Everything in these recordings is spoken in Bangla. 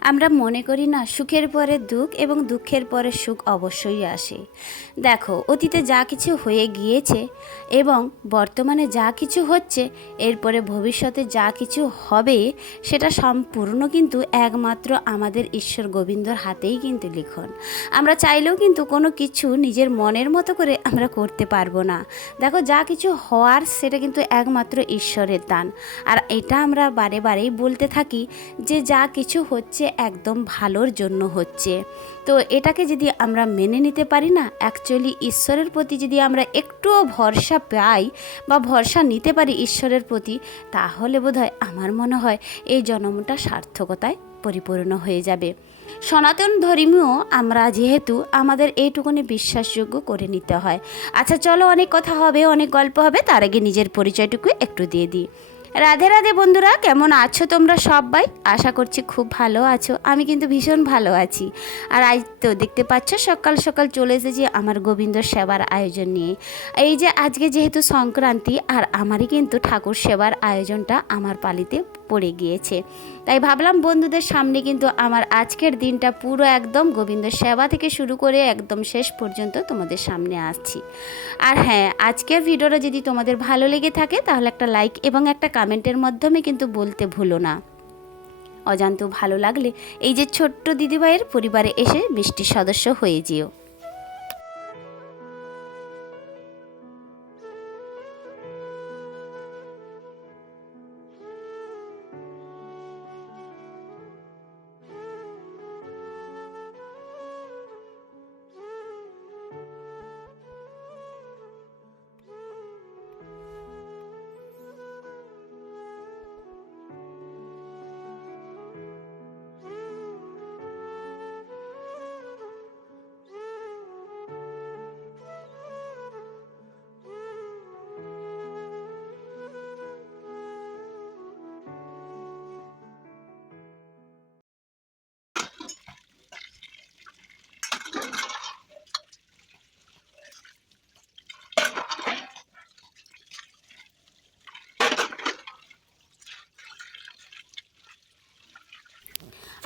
আমরা মনে করি না সুখের পরে দুঃখ এবং দুঃখের পরে সুখ অবশ্যই আসে। দেখো, অতীতে যা কিছু হয়ে গিয়েছে এবং বর্তমানে যা কিছু হচ্ছে, এরপরে ভবিষ্যতে যা কিছু হবে, সেটা সম্পূর্ণ কিন্তু একমাত্র আমাদের ঈশ্বর গোবিন্দর হাতেই কিন্তু লিখন। আমরা চাইলেও কিন্তু কোনো কিছু নিজের মনের মতো করে আমরা করতে পারব না। দেখো, যা কিছু হওয়ার, সেটা কিন্তু একমাত্র ঈশ্বরের দান। আর এটা আমরা বারে বারেই বলতে থাকি যে যা কিছু হচ্ছে একদম ভালোর জন্য হচ্ছে। তো এটাকে যদি আমরা মেনে নিতে পারি না অ্যাকচুয়ালি ঈশ্বরের প্রতি যদি আমরা একটুও ভরসা পাই বা ভরসা নিতে পারি ঈশ্বরের প্রতি, তাহলে বোধহয় আমার মনে হয় এই জন্মটা সার্থকতায় পরিপূর্ণ হয়ে যাবে। সনাতন ধর্মীয় আমরা যেহেতু, আমাদের এইটুকুনি বিশ্বাসযোগ্য করে নিতে হয়। আচ্ছা চলো অনেক কথা হবে, অনেক গল্প হবে, তার আগে নিজের পরিচয়টুকু একটু দিয়ে দিই। রাধে রাধে বন্ধুরা, কেমন আছো তোমরা সবাই? আশা করছি খুব ভালো আছো। আমি কিন্তু ভীষণ ভালো আছি। আর আজ তো দেখতে পাচ্ছ, সকাল সকাল চলে এসেছি আমার গোবিন্দ সেবার আয়োজন নিয়ে। এই যে আজকে যেহেতু সংক্রান্তি, আর আমারই কিন্তু ঠাকুর সেবার আয়োজনটা আমার পালিতে পড়ে গিয়েছে। তাই ভাবলাম বন্ধুদের সামনে কিন্তু আমার আজকের দিনটা পুরো একদম গোবিন্দ সেবা থেকে শুরু করে একদম শেষ পর্যন্ত তোমাদের সামনে আসছি। আর হ্যাঁ আজকের ভিডিওটা যদি তোমাদের ভালো লেগে থাকে, তাহলে একটা লাইক এবং একটা কমেন্টের মাধ্যমে কিন্তু বলতে ভুলো না। অজান্ত ভালো লাগলে এই যে ছোট্ট দিদিভাইয়ের পরিবারে এসে মিষ্টি সদস্য হয়ে যেও।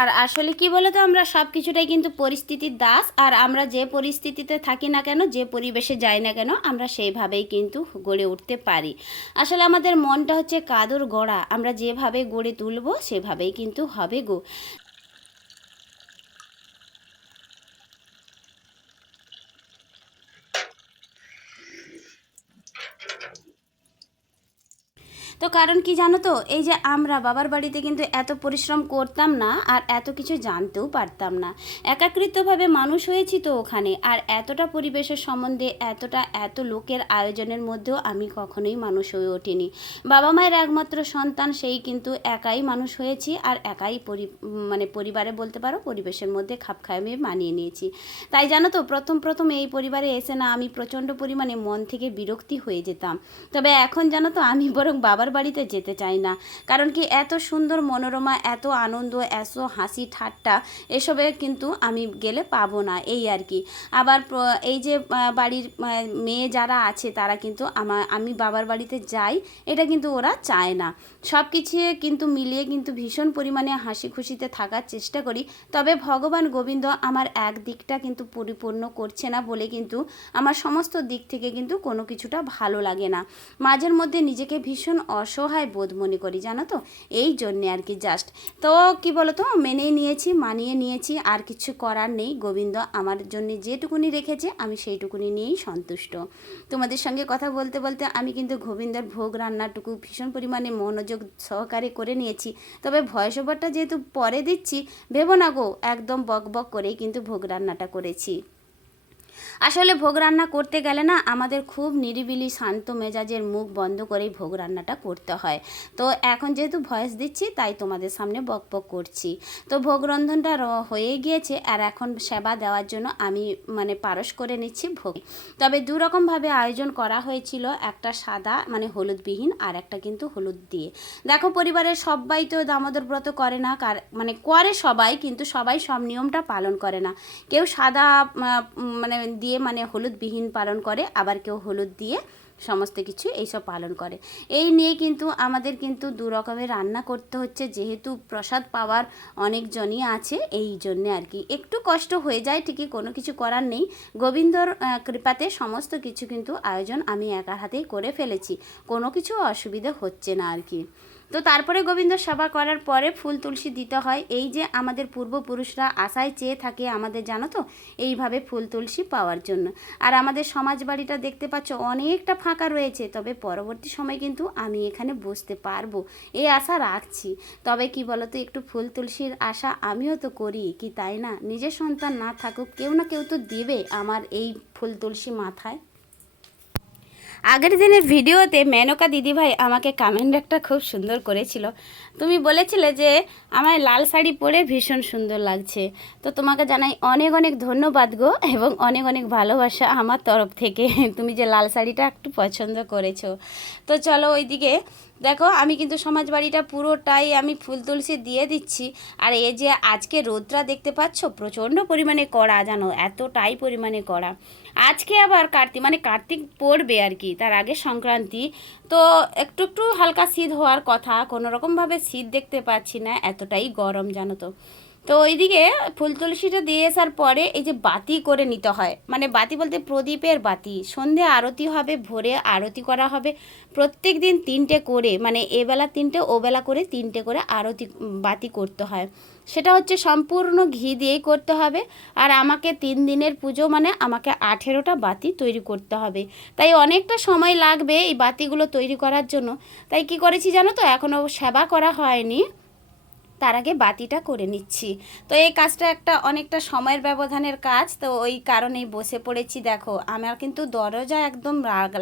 আর আসলে কি বলতো, আমরা সব কিছুটাই কিন্তু পরিস্থিতির দাস, আর আমরা যে পরিস্থিতিতে থাকি না কেন, যে পরিবেশে যাই না কেন, আমরা সেইভাবেই কিন্তু গড়ে উঠতে পারি। আসলে আমাদের মনটা হচ্ছে কাদর গড়া, আমরা যেভাবে গড়ে তুলবো, সেভাবেই কিন্তু হবে গো। তো কারণ কি জানো তো? এই যে আমরা বাবার বাড়িতে কিন্তু এত পরিশ্রম করতাম না আর এত কিছু জানতেও পারতাম না। একাকৃতভাবে মানুষ হয়েছি তো ওখানে। আর এতটা পরিবেশের সম্বন্ধে এতটা, এত লোকের আয়োজনের মধ্যেও আমি কখনোই মানুষ হয়ে ওঠিনি। বাবা মায়ের একমাত্র সন্তান, সেই কিন্তু একাই মানুষ হয়েছি আর একাই পরি মানে পরিবারে বলতে পারো পরিবেশের মধ্যে খাপ খায় আমি মানিয়ে নিয়েছি। তাই জানো তো? প্রথম প্রথম এই পরিবারে এসে না আমি প্রচণ্ড পরিমাণে মন থেকে বিরক্তি হয়ে যেতাম। তবে এখন জানো তো? আমি বরং বাবার বাড়িতে যেতে চাই না। কারণ কি এত সুন্দর মনোরমা, এত আনন্দ, এত হাসি ঠাট্টা, এসবে কিন্তু আমি গেলে পাবো না, এই আর কি। আবার এই যে বাড়ির মেয়ে যারা আছে তারা কিন্তু আমার আমি বাবার বাড়িতে যাই, এটা কিন্তু ওরা চায় না। সব কিছু কিন্তু মিলিয়ে কিন্তু ভীষণ পরিমাণে হাসি খুশিতে থাকার চেষ্টা করি। তবে ভগবান গোবিন্দ আমার এক দিকটা কিন্তু পরিপূর্ণ করছে না বলে কিন্তু আমার সমস্ত দিক থেকে কিন্তু কোনো কিছুটা ভালো লাগে না। মাঝের মধ্যে নিজেকে ভীষণ অসহায় বোধ মনে করি, জানো তো? এই জন্যে আর কি জাস্ট তো কি বলো তো মেনে নিয়েছি, মানিয়ে নিয়েছি, আর কিছু করার নেই। গোবিন্দ আমার জন্য যেটুকুনি রেখেছে, আমি সেইটুকুনি নিয়েই সন্তুষ্ট। তোমাদের সঙ্গে কথা বলতে বলতে আমি কিন্তু গোবিন্দর ভোগ রান্নাটুকু ভীষণ পরিমাণে মনোযোগ সহকারে করে নিয়েছি। তবে ভয়েস ওভারটা যেহেতু পরে দিচ্ছি, ভেবো না গো, একদম বক বক করেই কিন্তু ভোগ রান্নাটা করেছি। আসলে ভোগ রান্না করতে গেলে না আমাদের খুব নিরিবিলি, শান্ত মেজাজের মুখ বন্ধ করেই ভোগ রান্নাটা করতে হয়। তো এখন যেহেতু ভয়েস দিচ্ছি, তাই তোমাদের সামনে বক বক করছি। তো ভোগ রন্ধনটা হয়ে গিয়েছে, আর এখন সেবা দেওয়ার জন্য আমি মানে পারস করে নিচ্ছি ভোগ। তবে দু রকমভাবে আয়োজন করা হয়েছিল, একটা সাদা মানে হলুদবিহীন, আর একটা কিন্তু হলুদ দিয়ে। দেখো পরিবারের সবাই তো দামোদর ব্রত করে না, কার মানে করে সবাই, কিন্তু সবাই সব নিয়মটা পালন করে না। কেউ সাদা মানে দিয়ে মানে হলুদবিহীন পালন করে, আবার কেউ হলুদ দিয়ে সমস্ত কিছু এইসব পালন করে। এই নিয়ে কিন্তু আমাদের কিন্তু দু রকমের রান্না করতে হচ্ছে, যেহেতু প্রসাদ পাওয়ার অনেকজনই আছে, এই জন্যে আর কি। একটু কষ্ট হয়ে যায়, ঠিকই কোনো কিছু করার নেই। গোবিন্দর কৃপাতে সমস্ত কিছু কিন্তু আয়োজন আমি একার হাতেই করে ফেলেছি। কোনো কিছু অসুবিধা হচ্ছে না আর কি। তো তারপরে গোবিন্দ সেবা করার পরে ফুল তুলসী দিতে হয়। এই যে আমাদের পূর্বপুরুষরা আশায় চেয়ে থাকে আমাদের, জানো তো, এইভাবে ফুল তুলসী পাওয়ার জন্য। আর আমাদের সমাজ বাড়িটা দেখতে পাচ্ছ, অনেকটা ফাঁকা রয়েছে। তবে পরবর্তী সময় কিন্তু আমি এখানে বসতে পারব। এই আশা রাখছি। তবে কি বলতো, একটু ফুল তুলসীর আশা আমিও তো করি, কি তাই না? নিজের সন্তান না থাকুক, কেউ না কেউ তো দেবে আমার এই ফুল তুলসী মাথায়। আগের দিনের ভিডিওতে মেনকা দিদিভাই আমাকে কমেন্ট একটা খুব সুন্দর করেছিল। তুমি বলেছিলে যে আমার লাল শাড়ি পরে ভীষণ সুন্দর লাগছে। তো তোমাকে জানাই অনেক অনেক ধন্যবাদ গো এবং অনেক অনেক ভালোবাসা আমার তরফ থেকে। তুমি যে লাল শাড়িটা একটু পছন্দ করেছ। তো চলো ওইদিকে দেখো, আমি কিন্তু সমাজ বাড়িটা পুরোটাই আমি ফুল তুলসী দিয়ে দিচ্ছি। আর এই যে আজকে রোদটা দেখতে পাচ্ছ, প্রচণ্ড পরিমাণে কড়া, জানো? এতটাই পরিমাণে কড়া। আজকে আবার কার্তিক মানে কার্তিক পড়বে আর কি, তার আগে সংক্রান্তি। তো একটু একটু হালকা শীত হওয়ার কথা, কোনো রকমভাবে শীত দেখতে পাচ্ছি না, এতটাই গরম, জানো তো। তো ওইদিকে ফুল তুলসীটা দিয়ে আসার পরে এই যে বাতি করে নিতে হয় মানে বাতি বলতে প্রদীপের বাতি। সন্ধে আরতি হবে, ভোরে আরতি করা হবে। প্রত্যেক দিন তিনটে করে মানে এবেলা তিনটে, ওবেলা করে তিনটে করে আরতি বাতি করতে হয়। সেটা হচ্ছে সম্পূর্ণ ঘি দিয়েই করতে হবে। আর আমাকে তিন দিনের পুজো মানে আমাকে আঠেরোটা বাতি তৈরি করতে হবে। তাই অনেকটা সময় লাগবে এই বাতিগুলো তৈরি করার জন্য। তাই কি করেছি জানো তো? এখনও সেবা করা হয়নি। তার আগে বাতিটা করে নিচ্ছি। তো এই কাজটা একটা অনেকটা সময়ের ব্যবধানের কাজ, তো ওই কারণেই বসে পড়েছি। দেখো, আমার কিন্তু দরজা একদম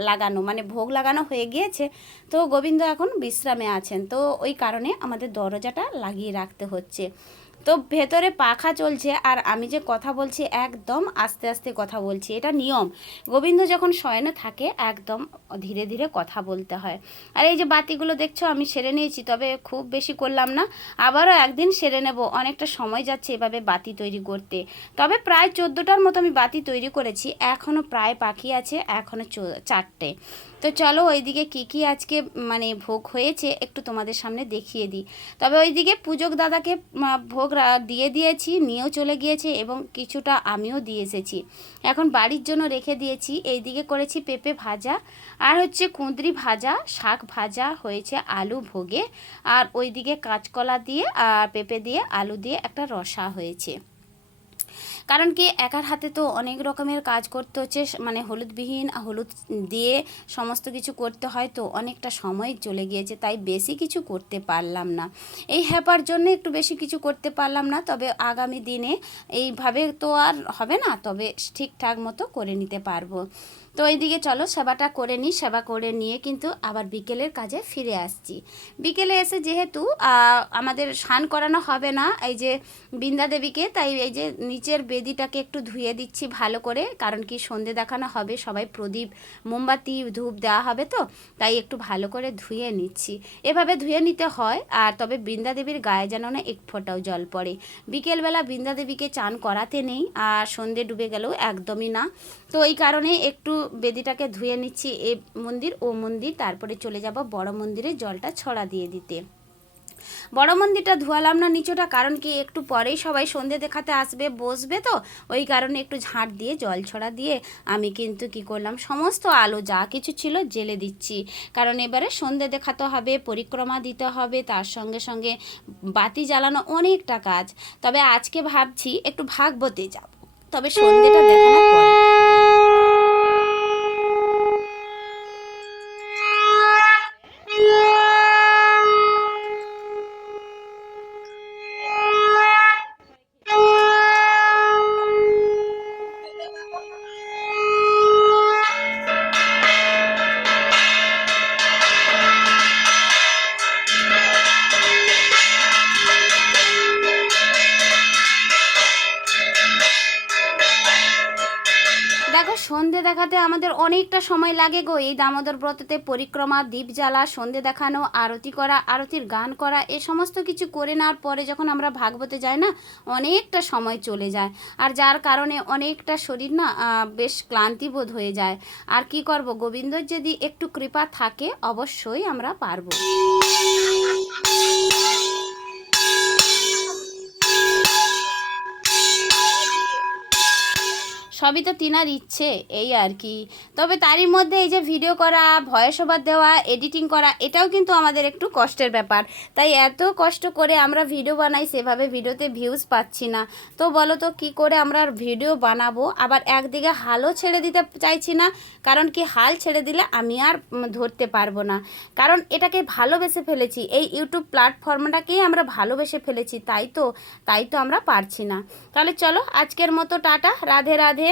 লাগানো মানে ভোগ লাগানো হয়ে গিয়েছে। তো গোবিন্দ এখন বিশ্রামে আছেন, তো ওই কারণে আমাদের দরজাটা লাগিয়ে রাখতে হচ্ছে। তো ভেতরে পাখা চলছে আর আমি যে কথা বলছি একদম আস্তে আস্তে কথা বলছি, এটা নিয়ম। গোবিন্দ যখন শয়নে থাকে, একদম ধীরে ধীরে কথা বলতে হয়। আর এই যে বাতিগুলো দেখছ, আমি সেরে নিয়েছি, তবে খুব বেশি করলাম না। আবারও একদিন সেরে নেব, অনেকটা সময় যাচ্ছে এভাবে বাতি তৈরি করতে। তবে প্রায় চোদ্দোটার মতো আমি বাতি তৈরি করেছি এখনও প্রায় পাখি আছে এখনও চারটে। তো চলো ওইদিকে কী কী আজকে মানে ভোগ হয়েছে একটু তোমাদের সামনে দেখিয়ে দিই। তবে ওইদিকে পূজক দাদাকে ভোগ দিয়ে দিয়েছি, নিয়েও চলে গিয়েছে এবং কিছুটা আমিও দিয়ে এসেছি। এখন বাড়ির জন্য রেখে দিয়েছি, এইদিকে করেছি পেঁপে ভাজা আর হচ্ছে কুঁদরি ভাজা, শাক ভাজা হয়েছে আলু ভোগে। আর ওইদিকে কাঁচকলা দিয়ে আর পেঁপে দিয়ে আলু দিয়ে একটা রসা হয়েছে। কারণ কি একার হাতে তো অনেক রকমের কাজ করতে হচ্ছে মানে হলুদবিহীন হলুদ দিয়ে সমস্ত কিছু করতে হয়, তো অনেকটা সময় চলে গিয়েছে, তাই বেশি কিছু করতে পারলাম না। এই হ্যাপার জন্য একটু বেশি কিছু করতে পারলাম না, তবে আগামী দিনে এইভাবে তো আর হবে না, তবে ঠিকঠাক মতো করে নিতে পারব। তো এইদিকে চলো, সেবাটা করে নিই, সেবা করে নিয়ে কিন্তু আবার বিকেলের কাজে ফিরে আসছি। বিকেলে এসে যেহেতু আমাদের স্নান করানো হবে না, এই যে বৃন্দা দেবীকে, তাই এই যে নিচের বেদিটাকে একটু ধুয়ে দিচ্ছি ভালো করে, কারণ কি সন্ধে দেখানো হবে, সবাই প্রদীপ, মোমবাতি, ধূপ দেওয়া হবে তো, তাই একটু ভালো করে ধুয়ে নিচ্ছি। এভাবে ধুয়ে নিতে হয়, আর তবে বৃন্দা দেবীর গায়ে যেন না এক ফোঁটাও জল পড়ে। বিকেলবেলা বৃন্দা দেবীকে চান করাতে নেই, আর সন্ধে ডুবে গেলেও একদমই না। তো এই কারণে একটু বেদিটাকে ধুয়ে নিচ্ছি এ মন্দির, ও মন্দির, তারপরে চলে যাব বড় মন্দিরে জলটা ছড়া দিয়ে দিতে। বড় মন্দিরটা ধোয়ালাম না নিচোটা, কারণ কি একটু পরেই সবাই সন্ধে দেখাতে আসবে, বসবে তো, ওই কারণে একটু ঝাঁট দিয়ে, জল ছড়া দিয়ে আমি কিন্তু কি করলাম, সমস্ত আলো যা কিছু ছিল জেলে দিচ্ছি। কারণ এবারে সন্ধে দেখাতে হবে, পরিক্রমা দিতে হবে, তার সঙ্গে সঙ্গে বাতি জ্বালানো অনেকটা কাজ। তবে আজকে ভাবছি একটু ভাগবতে যাব। তবে সন্ধেটা দেখানোর দেখাতে আমাদের অনেকটা সময় লাগে গো। এই দামোদর ব্রততে পরিক্রমা, দীপ জ্বালা, সন্ধে দেখানো, আরতি করা, আরতির গান করা, এ সমস্ত কিছু করে নেওয়ার পরে যখন আমরা ভাগবতে যাই না, অনেকটা সময় চলে যায়। আর যার কারণে অনেকটা শরীর না বেশ ক্লান্তিবোধ হয়ে যায়। আর কি করব? গোবিন্দর যদি একটু কৃপা থাকে, অবশ্যই আমরা পারব। সবই তো তিনার ইচ্ছে, এই আর কি। তবে তারই মধ্যে এই যে ভিডিও করা ভয়েস ওভার দেওয়া এডিটিং করা, এটাও কিন্তু আমাদের একটু কষ্টের ব্যাপার। তাই এত কষ্ট করে আমরা ভিডিও বানাই, সেভাবে ভিডিওতে ভিউজ পাচ্ছি না। তো বলো তো, কী করে আমরা ভিডিও বানাবো? আবার একদিকে হালও ছেড়ে দিতে চাইছি না, কারণ কি হাল ছেড়ে দিলে আমি আর ধরতে পারব না। কারণ এটাকে ভালোবেসে ফেলেছি, এই ইউটিউব প্ল্যাটফর্মটাকেই আমরা ভালোবেসে ফেলেছি, তাই তো তাই তো আমরা পারছি না। তাহলে চলো, আজকের মতো টাটা, রাধে রাধে।